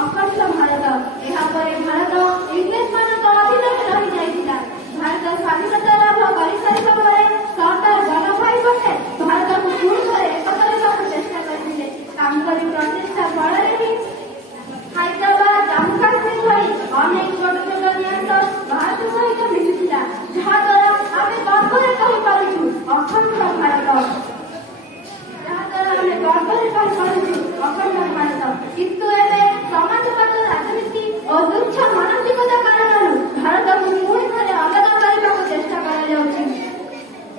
ଅଖଣ୍ଡ ଭାରତ। ଏହାପରେ ଭାରତ ଇଂରେଜମାନଙ୍କ ଅଧୀନରେ ରହିଯାଇଥିଲା। ଭାରତ ସ୍ୱାଧୀନତା ଲାଭ କରିସାରିବା ପରେ ସର୍ଦ୍ଦାର ବଲ୍ଲଭଭାଇ ପଟେଲ ଭାରତକୁ ପୁଣି ଥରେ ଏକ କରିବାକୁ ଚେଷ୍ଟା କରିଥିଲେ। ତାଙ୍କରି ପ୍ରଚେଷ୍ଟା ଫଳରେ ହିଁ ହାଇଦ୍ରାବାଦ, ଜାମ୍ମୁ କାଶ୍ମୀର ଭଳି ଅନେକ ଛୋଟ ଛୋଟ ନ୍ୟାସ ଭାରତ ସହିତ ମିଶିଥିଲା, ଯାହାଦ୍ୱାରା ଆମେ ଗର୍ବରେ କହିପାରୁଛୁ ଅଖଣ୍ଡ ଭାରତ। କିନ୍ତୁ ଏବେ ସମାଜବାଦ ରାଜନୀତି ଓ ତୁଚ୍ଛ ମାନସିକତା କାରଣରୁ ଭାରତକୁ ପୁଣି ଥରେ ଅଲଗା କରିବାକୁ ଚେଷ୍ଟା କରାଯାଉଛି।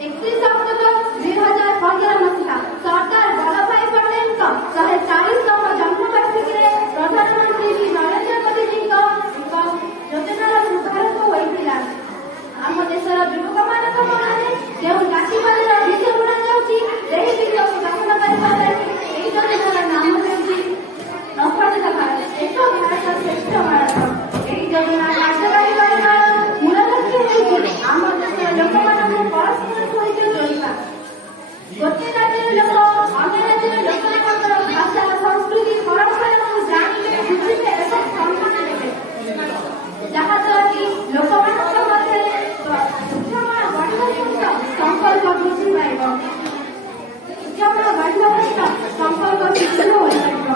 31 ଅକ୍ଟୋବର 2015 ମସିହା ସର୍ଦ୍ଦାର ବଲ୍ଲଭଭାଇ ପଟେଲଙ୍କ 140ତମ ଜନ୍ମବାର୍ଷିକୀରେ ପ୍ରଧାନମନ୍ତ୍ରୀ ଶ୍ରୀ ନରେନ୍ଦ୍ର ମୋଦିଜୀଙ୍କ ଏକ ଯୋଜନାର ଶୁଭାରମ୍ଭ ହୋଇଥିଲା। ଆମ ଦେଶର ଯୁବକମାନଙ୍କ ମନରେ ଯେଉଁ ଗାଛିବାଦର ବୀଜ ବୁଣାଯାଉଛି, ସେହି ବୀଜକୁ ଦଖଲ କରିବା ଲାଗି ଏହି ଯୋଜନାର ନାମ ହେଉଛି ଅଖଣ୍ଡ ଭାରତ, ଏକ ଭାରତ ଶ୍ରେଷ୍ଠ ଭାରତ। ଏହି ଯୋଜନା କାର୍ଯ୍ୟକାରୀ କରିବାର ମୂଳ ଲକ୍ଷ୍ୟ ହେଉଛି ଆମ ଦେଶର ଲୋକମାନଙ୍କୁ ପରସ୍ପର ସହିତ ଯୋଡ଼ିବା। ଗୋଟିଏ ରାଜ୍ୟର ଲୋକ ଅନ୍ୟ ରାଜ୍ୟର ଲୋକମାନଙ୍କର ଭାଷା, ସଂସ୍କୃତି, ପରମ୍ପରାକୁ ଜାଣିବେ, ବୁଝିବେ ଏବଂ ସମ୍ମାନ ଦେବେ, ଯାହାଦ୍ୱାରା କି ଲୋକମାନଙ୍କ ମଧ୍ୟରେ ବୁଝାମଣା ବଢ଼ିବା ସହିତ ସମ୍ପର୍କ ବୃଦ୍ଧି ପାଇବ। ବୁଝାମଣା ବଢ଼ିବା ସହିତ ସମ୍ପର୍କ ସୁଦୃଢ଼ ହୋଇପାରିବ।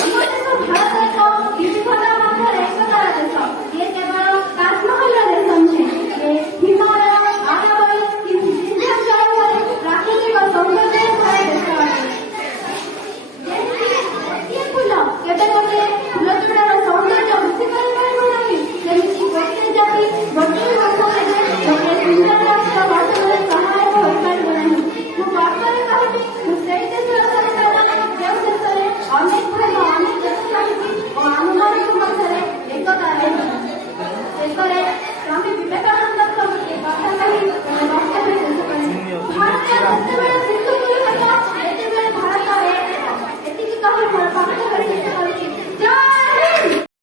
ଆମ ଦେଶ ଭାରତ ଏକ ବିବିଧତା ମଧ୍ୟରେ ଏକତାର ଦେଶ। ଇଏ କେବଳ ତାଜମହଲର ଦେଶ ନୁହେଁ, ଏ ହିମାଳୟ, ଆରାବଳୀ, ସିନ୍ଧୁଜଳ ଭଳି ପ୍ରାକୃତିକ ସୌନ୍ଦର୍ଯ୍ୟ ଭରା ଦେଶ ଅଟେ। ଗୋଟିଏ ଫୁଲ କେବେ ଗୋଟିଏ ଫୁଲତୋଡ଼ାର ସୌନ୍ଦର୍ଯ୍ୟ ବୃଦ୍ଧି କରିପାରିବ ନାହିଁ, ସେମିତି ଗୋଟିଏ ଜାତି ଗୋଟିଏ ଭାଷାରେ ଗୋଟିଏ ସୁନ୍ଦର ରାଷ୍ଟ୍ର ଗଠନରେ ସହାୟକ ହୋଇପାରିବ ନାହିଁ। ମୁଁ ଗର୍ବରେ କହିବି, ମୁଁ ସେହି ଦେଶର ସନ୍ତାନ ଯେଉଁ ଦେଶରେ ଅନେକ ଧର୍ମ, ଅନେକ ଦେଶ ରହିଛି ଓ ଆମମାନଙ୍କ ମଧ୍ୟରେ ଏକତା ରହିଛି। ଶେଷରେ ସ୍ୱାମୀ ବିବେକାନନ୍ଦଙ୍କ କଥା କହି ବକ୍ତବ୍ୟ ଶେଷ କଲି। ଭାରତ ଯେତେବେଳେ